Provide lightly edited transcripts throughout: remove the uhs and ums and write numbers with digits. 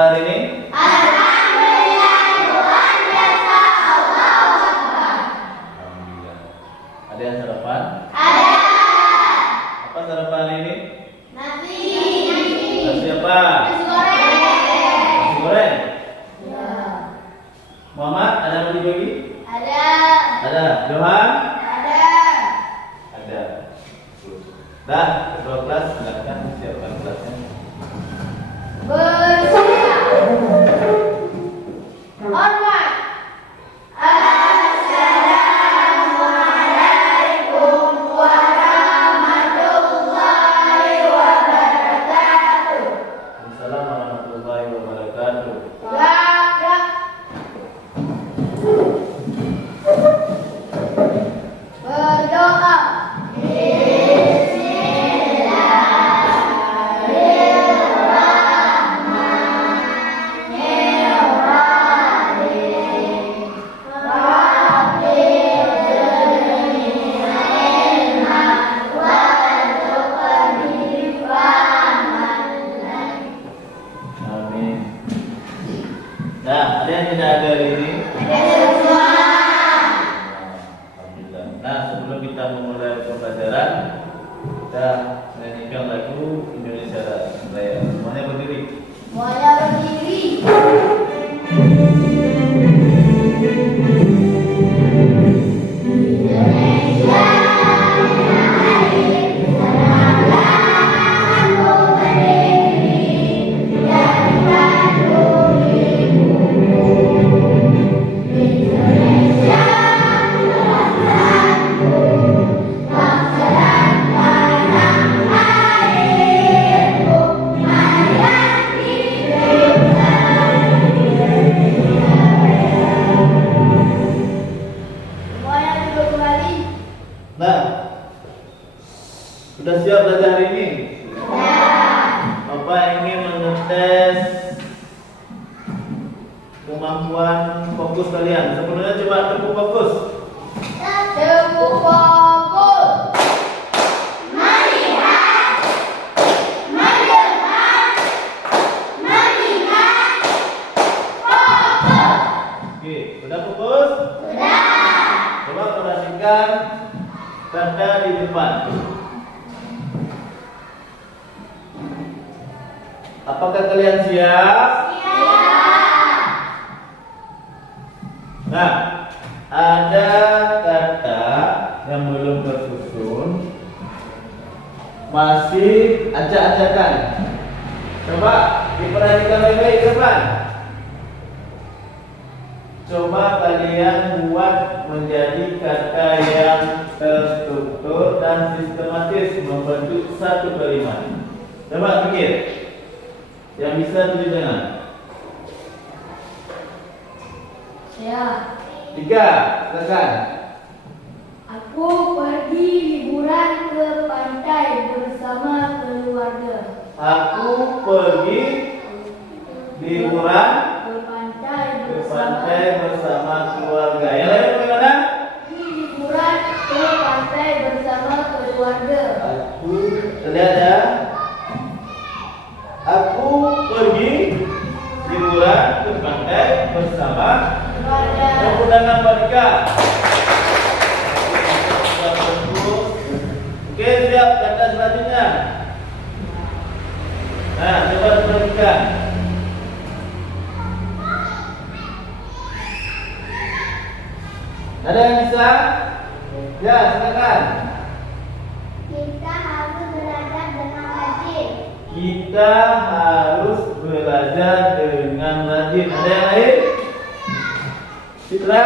hari ini? Alhamdulillah, Tuhan biasa, Allahu Akbar. Alhamdulillah. Ada yang sarapan? Ada. Apa sarapan hari ini? Nasi. Nasi apa? Nasi goreng. Nasi goreng? Ya. Muhammad, ada yang mau dibagi? Ada. Ada. Johan? Ada. Ada. Dah, ketua kelas silakan siapkan kelasnya. Bersiap. Hormat. Assalamualaikum warahmatullahi wabarakatuh. Assalamualaikum warahmatullahi wabarakatuh. Gerak. Berdoa. Amin. Nah, ada yang tidak ada hari ini? Alhamdulillah. Nah, sebelum kita memulai pembelajaran, kita menyanyikan lagu Indonesia Raya. Semuanya berdiri. Semuanya berdiri. Indonesia air tanah aku berdiri dan berdiri. Indonesia bangsaku, bangsa dan tanah airku, marilah kita semuanya duduk kembali. Nah, sudah siap belajar hari ini? Bapak ingin mengetes kemampuan fokus kalian. Sebelumnya coba tepuk fokus. Tepuk fokus. Melihat, mendengar, mengingat. Fokus. Oke, sudah fokus? Sudah. Coba perhatikan tanda di depan. Apakah kalian siap? Siap. Nah, ada kata yang belum tersusun, masih acak-acakan. Coba diperhatikan baik-baik ke depan. Coba kalian buat menjadi kata yang terstruktur dan sistematis membentuk satu kalimat. Coba pikir. Yang bisa tulis tangan. Siap. 3, silakan. Aku pergi liburan ke pantai bersama keluarga. Aku pergi liburan Ke pantai ke bersama. pantai bersama keluarga. Yang lain bagaimana? Pergi liburan ke pantai bersama keluarga. Aku terlihat ya. Aku pergi liburan ke pantai bersama Keluarga. tepuk tangan Monika. Oke, siap kata selanjutnya. Nah, coba perhatikan. Ada yang bisa? Ya, silakan. Kita harus belajar dengan rajin. Kita harus belajar dengan rajin. Ada yang lain? Citra?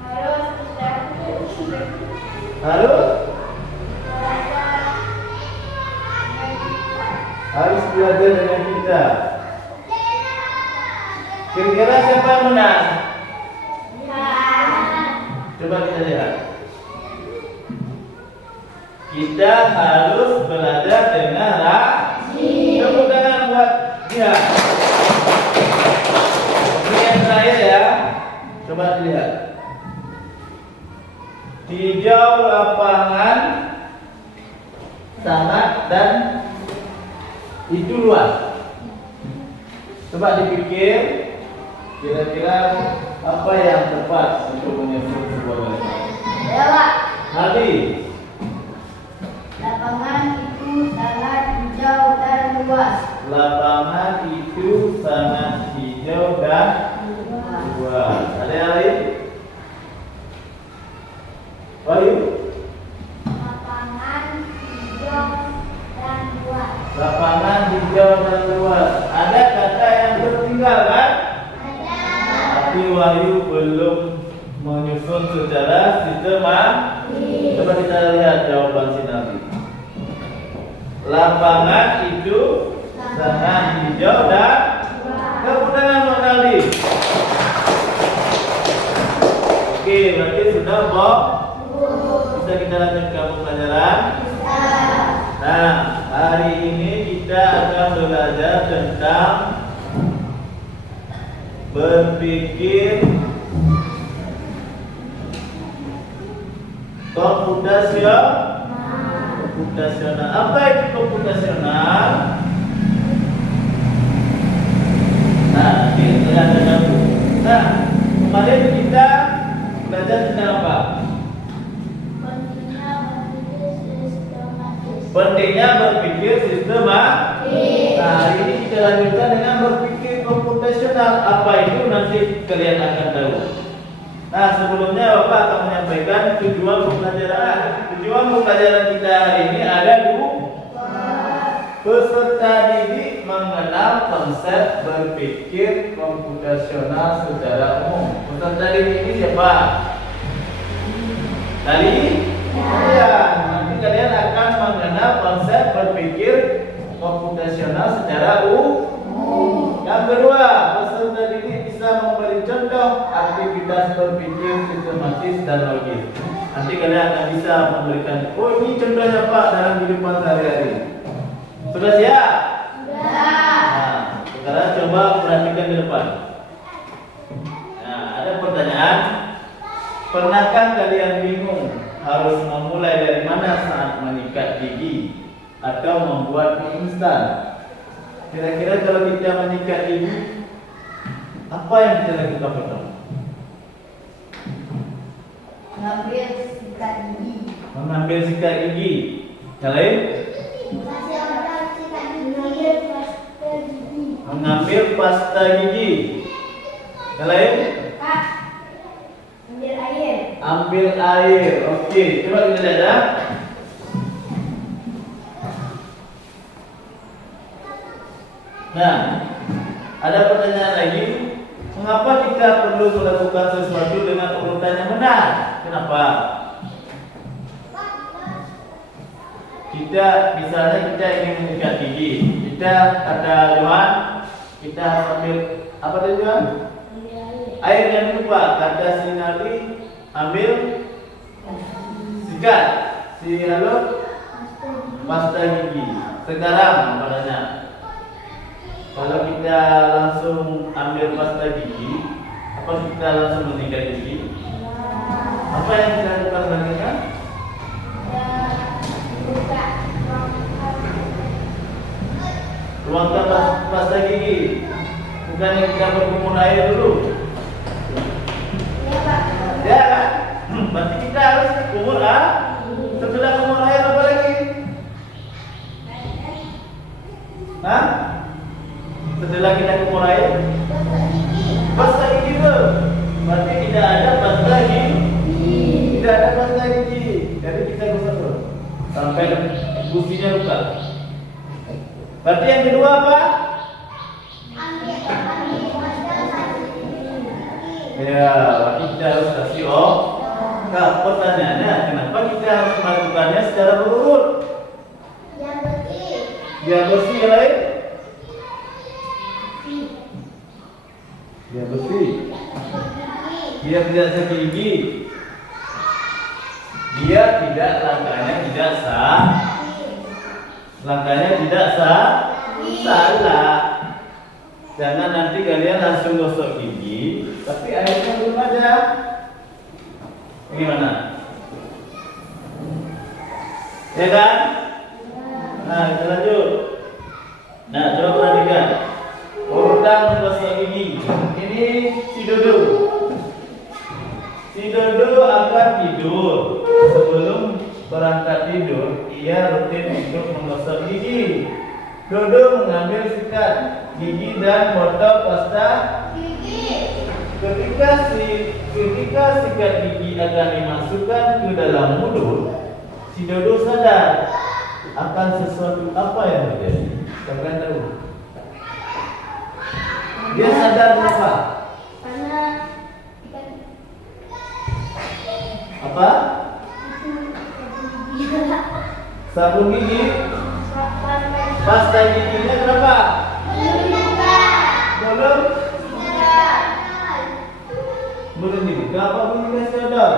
Harus Harus? Harus belajar dengan kita. Kira-kira siapa yang menang? Coba kita lihat. Kita harus belajar dengan rajin. Tepuk tangan buat dia. Ini yang terakhir ya. Coba dilihat. Hijau lapangan sangat dan itu luas. Coba dipikir, kira-kira apa yang tepat untuk menyusun sebuah kalimat? Ya, Pak. Hadi. Lapangan itu sangat hijau dan luas. Lapangan itu sangat hijau dan luas. Ada yang lain? Wahyu? Lapangan hijau dan luas. Lapangan hijau dan luas. Ada kata yang tertinggal kan? Ada. Tapi Wahyu belum menyusun secara sistematis. Coba kita lihat jawaban Sinardi. Lapangan itu sangat hijau dan tepuk tangan Pak Naldi. Oke, berarti sudah Bob. Bisa kita lanjut ke pembelajaran. Nah, hari ini kita akan belajar tentang berpikir komputasional. Apa itu komputasional? Nah, ini belajar dulu. Nah, kemarin kita belajar tentang apa? Pentingnya berpikir sistematis. Nah, hari ini kita lanjutkan dengan berpikir komputasional. Apa itu nanti kalian akan tahu. Nah, sebelumnya Bapak akan menyampaikan tujuan pembelajaran. Tujuan pembelajaran kita hari ini ada dua. Peserta didik mengenal konsep berpikir komputasional secara umum. Peserta didik ini siapa? Tadi? Ya. Nanti kalian akan mengenal konsep berpikir komputasional secara umum. Yang kedua, peserta didik bisa memberi contoh aktivitas berpikir sistematis dan logis. Nanti kalian akan bisa memberikan, oh ini contohnya Pak dalam kehidupan sehari-hari. Sudah siap? Nah, sekarang coba perhatikan di depan. Nah, ada pertanyaan. Pernahkah kalian bingung harus memulai dari mana saat menyikat gigi atau membuat mie instan? Kira-kira kalau kita menyikat gigi, apa yang kita lakukan pertama? Mengambil sikat gigi. Mengambil sikat gigi. Yang lain? Mengambil pasta gigi. Yang lain? Kak, ambil air. Ambil air. Oke, coba kita lihat ya. Nah, ada pertanyaan lagi. Mengapa kita perlu melakukan sesuatu dengan urutan yang benar? Kenapa? Misalnya kita ingin menyikat gigi. Kita kata Johan, kita harus ambil apa tadi Johan? Air yang lupa. Kata Sinardi, ambil sikat. Si Halo, pasta gigi. Sekarang padanya. Kalau kita langsung ambil pasta gigi, apa kita langsung menyikat gigi? Apa yang kita lakukan selanjutnya? Tuangkan pasta gigi. Bukan kita berkumur air dulu. Ya kan? Berarti kita harus kumur setelah kumur air apa lagi? Hah? Setelah kita kumur air, pasta gigi itu. Berarti tidak ada pasta gigi. Tidak ada pasta gigi. Jadi kita gosok dulu sampai gusinya luka. Berarti yang kedua apa? Ya, kita harus kasih Nah, pertanyaannya, kenapa kita harus melakukannya secara berurut? Biar bersih ya lain? Biar bersih. Biar tidak sakit gigi. Biar tidak langkahnya tidak sah. Langkahnya tidak salah. Jangan nanti kalian langsung gosok gigi, tapi airnya belum ada. Ini mana? Ya kan? Nah, kita lanjut. Nah, coba perhatikan. Urutan menggosok gigi. Ini si Dodo. Si Dodo akan tidur. Sebelum berangkat tidur, ia rutin untuk menggosok gigi. Dodo mengambil sikat gigi dan botol pasta gigi. Ketika sikat gigi akan dimasukkan ke dalam mulut, si Dodo sadar akan sesuatu apa yang terjadi. Siapa yang tahu? Dia sadar apa? Karena Apa? Sabun gigi. Pasta giginya berapa? Belum dibuka apa belum dikasih odol?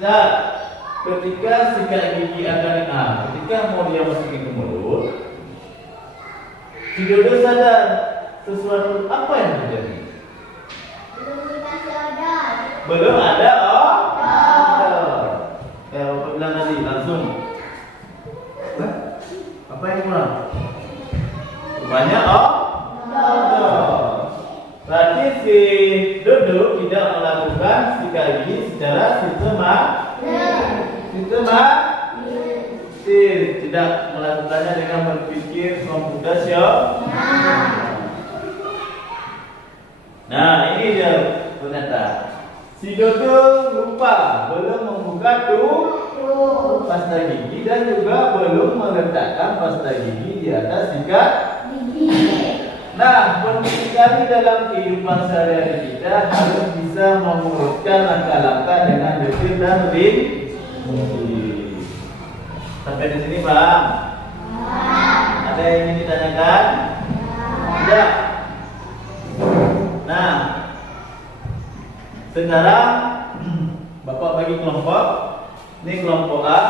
Nah, ketika sikat gigi akan ketika mau dia masukin ke mulut, si Dodo sadar sesuatu apa yang terjadi. Belum ada ya, Bapak bilang tadi langsung. Apa yang kurang? Rupanya berarti si Dodo tidak melakukan sikat gigi secara tidak melakukannya dengan berpikir komputasional. Nah, ini dia ternyata si Dodo lupa belum membuka pasta gigi dan juga belum meletakkan pasta gigi di atas sikat gigi. Nah, penting sekali dalam kehidupan sehari-hari kita harus bisa mengurutkan langkah-langkah dengan detail dan rinci. Sampai di sini, Bang? Ada yang ingin ditanyakan? Tidak. Nah, sekarang Bapak bagi kelompok. Ini kelompok A,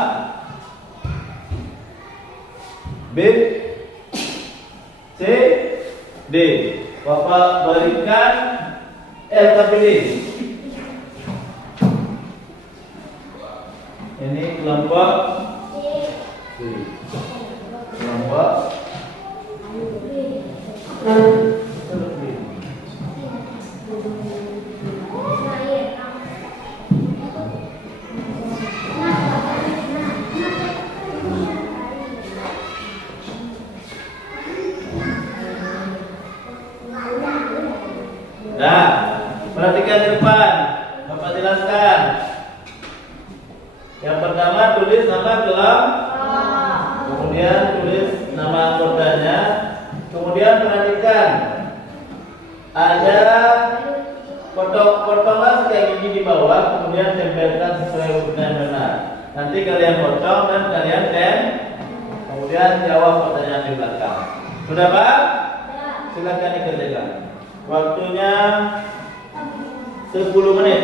B, C, D. Bapak berikan LKPD. Ini kelompok C. Kelompok Nah, perhatikan di depan. Bapak jelaskan. Yang pertama tulis nama kelompok, kemudian tulis nama anggotanya, kemudian perhatikan ada potonglah sikat gigi di bawah, kemudian tempelkan sesuai urutan yang benar. Nanti kalian potong dan kalian kemudian jawab pertanyaan di belakang. Sudah, Pak? Silakan dikerjakan. Waktunya 10 menit.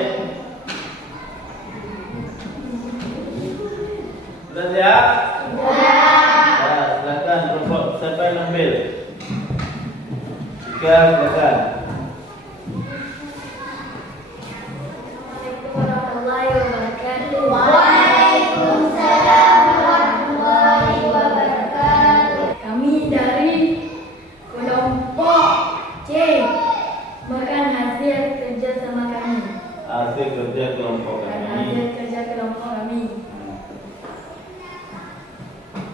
Sudah siap? Nah, silakan kelompok siapa yang ambil? Tiga, silakan. Waalaikumsalam warahmatullahi wabarakatuh. Kami dari kelompok C makan hasil kerja sama kami. Hasil kerja kelompok Hasil kami. kerja kelompok kami.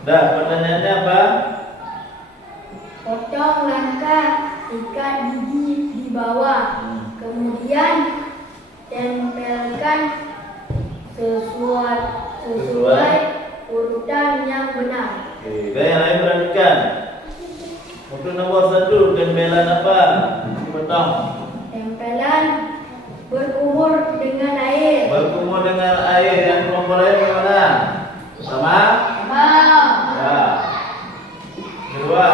Dah, pertanyaannya apa? Potong langkah sikat gigi di bawah, kemudian tempelkan sesuai urutan yang benar. Oke, dan yang lain perhatikan. Untuk nomor 1, tempelan apa? Dipotong. Tempelan berkumur dengan air. Berkumur dengan air. Yang kelompok lain gimana? Sama? Ya. Kedua,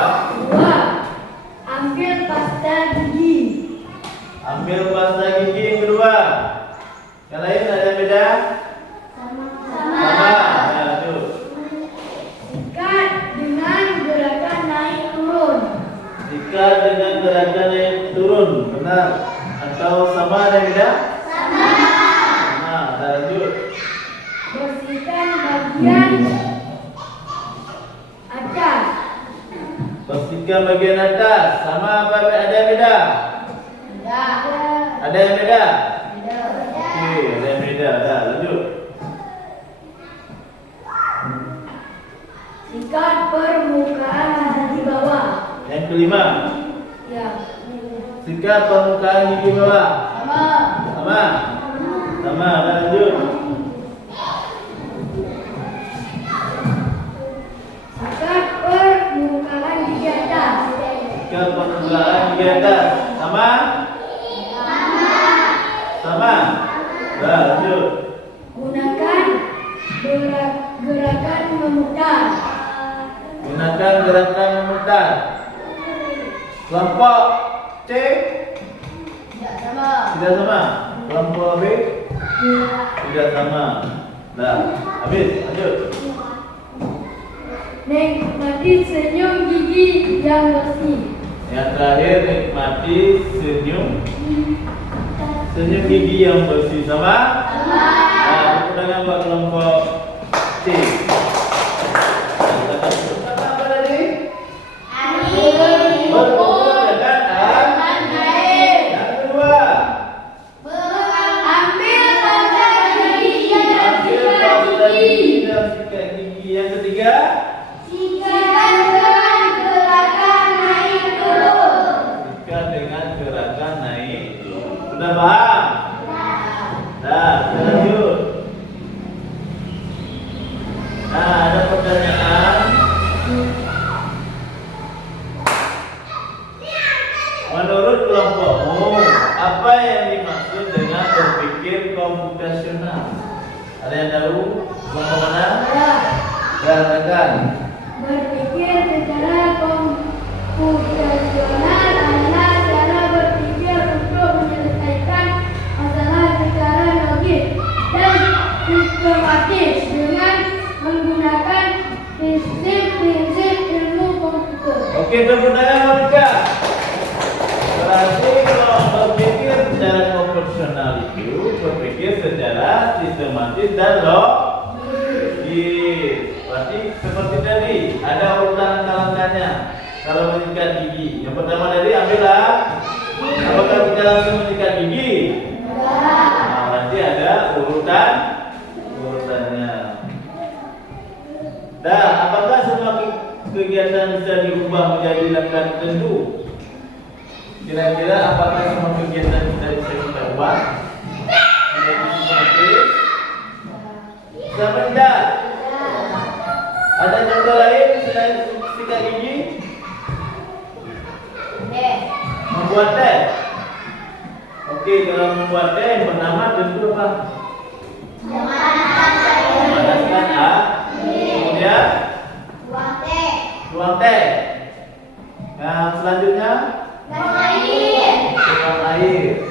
Ambil pasta gigi. ambil pasta gigi yang kedua. Yang lain ada yang beda? Sama. Ya, lanjut. Sikat dengan gerakan naik turun. Sikat dengan gerakan naik turun. Benar? Atau sama ada yang beda? Sama. Lanjut. Bersihkan bagian atas. Bersihkan bagian atas. Sama apa? Ada yang beda? Ada yang beda? Oke, ada yang beda. Dah, lanjut. Sikat permukaan gigi bawah. Yang kelima. Ya. Sikat permukaan gigi bawah. Sama. Sama. Dah, lanjut. Sikat permukaan gigi atas. Sikat permukaan gigi atas. Sama. Sama. Dah, lanjut. Gunakan gerakan memutar. Gunakan gerakan memutar. Kelompok C tidak sama. Kelompok B tidak sama. Dah, habis. Lanjut. Nikmati senyum gigi yang bersih. Yang terakhir, nikmati senyum gigi yang bersih. Sama? Nah, kita dengan buat kelompok C. Sama apa tadi? Berkumpul dengan air. Yang kedua, Ambil pasta gigi dan ambil sikat pasta gigi. gigi dan sikat gigi. Yang ketiga, Sikat dengan gerakan naik turun. sikat dengan gerakan naik. Sudah paham? Nah, kita lanjut. Nah, ada pertanyaan. Menurut kelompokmu, apa yang dimaksud dengan berpikir komputasional? Ada yang tahu? Kelompok mana? Katakan. Berpikir secara komputasional adalah cara berpikir untuk menyelesaikan masalah secara logis dan sistematis dengan menggunakan prinsip-prinsip ilmu komputer. Oke, tepuk tangan Monica. Berarti kalau berpikir secara komputasional itu berpikir secara sistematis dan logis. Berarti seperti tadi, ada urutan langkah-langkahnya. Kalau menyikat gigi, yang pertama tadi ambillah. Apakah kita langsung menyikat gigi? Nah, berarti ada urutannya. Dah, apakah semua kegiatan bisa diubah menjadi langkah tertentu? Kira-kira apakah semua kegiatan kita bisa kita ubah menjadi sistematis? Sama tidak? Ada contoh lain selain sikat gigi? Membuat teh. Oke, kalau membuat teh yang pertama tentu apa? Memanaskan air. Kemudian tuang teh. Yang selanjutnya tuang air.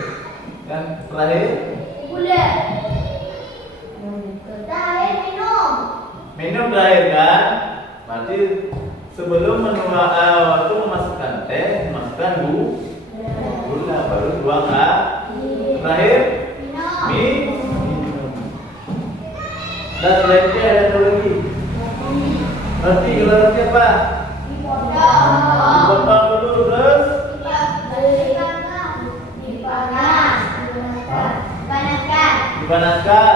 Yang terakhir minum terakhir kan? Berarti sebelum waktu memasukkan teh, masukkan gula, baru tuang air. Terakhir minum. Dan selanjutnya ada satu lagi. Roti, kalau roti apa? Dipotong dulu terus dipanaskan.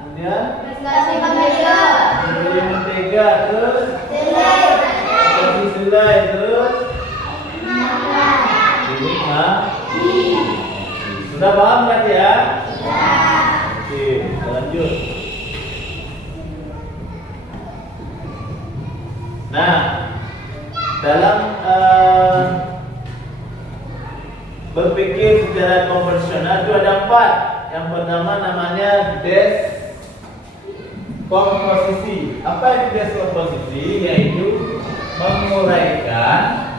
Kemudian diberi mentega terus kasih selai terus dinikmati. Sudah paham kan ya? Oke, kita lanjut. Nah, dalam berpikir secara konvensional itu ada 4. Yang pertama namanya deskomposisi. Apa itu deskomposisi? Yaitu menguraikan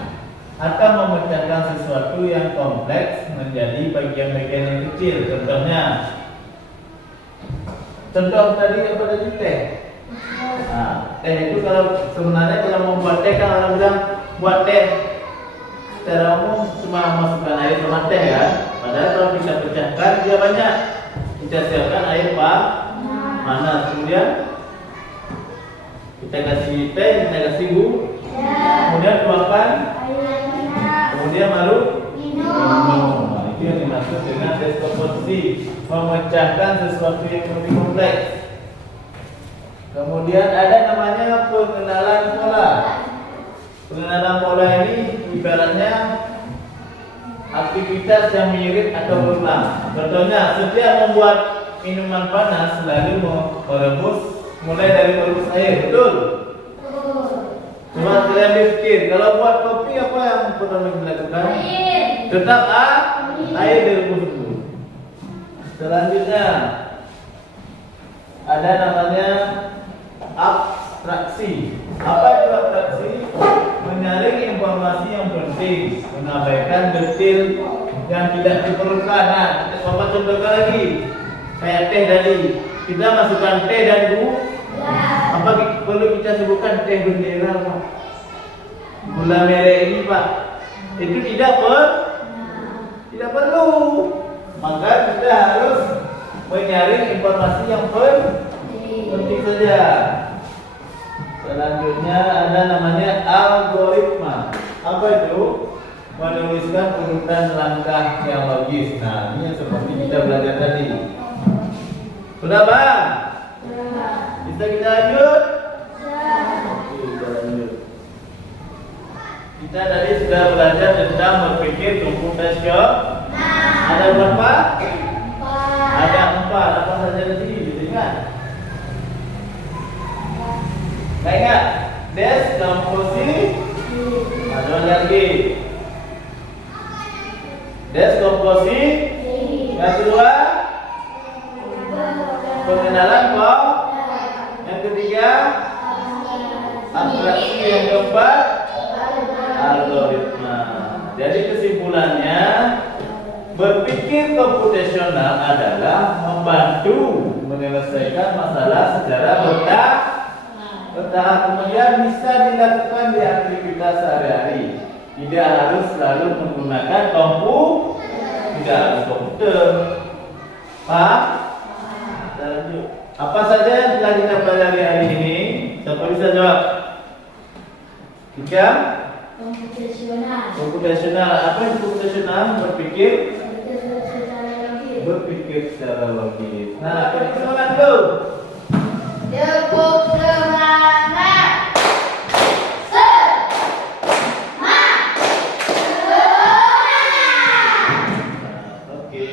atau memecahkan sesuatu yang kompleks menjadi bagian-bagian yang kecil. Contoh tadi apa tadi teh? Nah, teh itu kalau sebenarnya kalau membuat teh kan orang bilang buat teh secara umum cuma masukkan air sama teh ya. Padahal kalau kita pecahkan dia banyak. Kita siapkan air panas. Kemudian kita kasih teh, kita kasih kemudian tuangkan kemudian baru minum. Nah, itu yang dimaksud dengan deskomposisi, memecahkan sesuatu yang lebih kompleks. Kemudian ada namanya pengenalan pola. Pengenalan pola ini ibaratnya aktivitas yang mirip atau berulang. Contohnya, setiap membuat minuman panas selalu merebus, mulai dari merebus air, betul? Coba kalian pikir, kalau buat kopi apa yang pertama kita lakukan? Tetap air direbus dulu. Selanjutnya ada namanya abstraksi. Apa itu abstraksi? Menyaring informasi yang penting, mengabaikan detail yang tidak diperlukan. Nah, Bapak contohkan lagi. Kayak teh tadi, kita masukkan teh dan apa perlu kita sebutkan teh bendera Pak? Gula merah ini Pak, itu tidak perlu. Maka kita harus menyaring informasi yang penting saja. Selanjutnya ada namanya algoritma. Apa itu? Menuliskan urutan langkah yang logis. Nah, ini yang seperti kita belajar tadi. Sudah Bang? Bisa kita lanjut? Oke, kita lanjut. Kita tadi sudah belajar tentang berpikir komputasional. Ada berapa? Ada 4. Apa saja tadi? Ingat? Nggak ingat? Deskomposisi. Ada lagi. Deskomposisi. Yang kedua, pengenalan kok. Yang ketiga, abstraksi. Yang keempat, algoritma. Jadi kesimpulannya, berpikir komputasional adalah membantu menyelesaikan masalah secara bertahap. Kemudian bisa dilakukan di aktivitas sehari-hari. Tidak harus selalu menggunakan tidak harus komputer. Paham? Kita lanjut. Apa saja yang telah kita pelajari hari ini? Siapa bisa jawab? 3. Komputasional. Apa itu komputasional? Berpikir secara logis. Nah, beri semangat dulu. Tepuk semangat. Oke.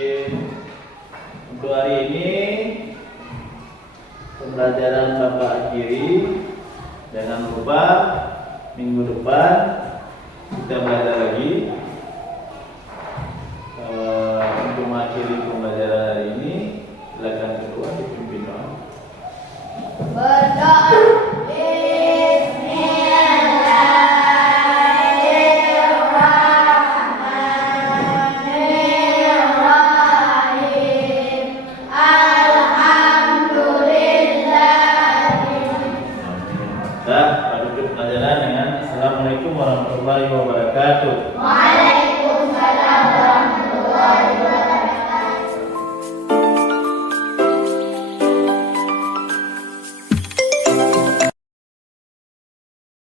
Untuk hari ini pembelajaran Bapak akhiri. Jangan lupa minggu depan kita belajar lagi. Untuk mengakhiri pembelajaran hari ini, silakan keluar dipimpin. Berdoa. Kita tutup pelajaran dengan Assalamualaikum warahmatullahi wabarakatuh.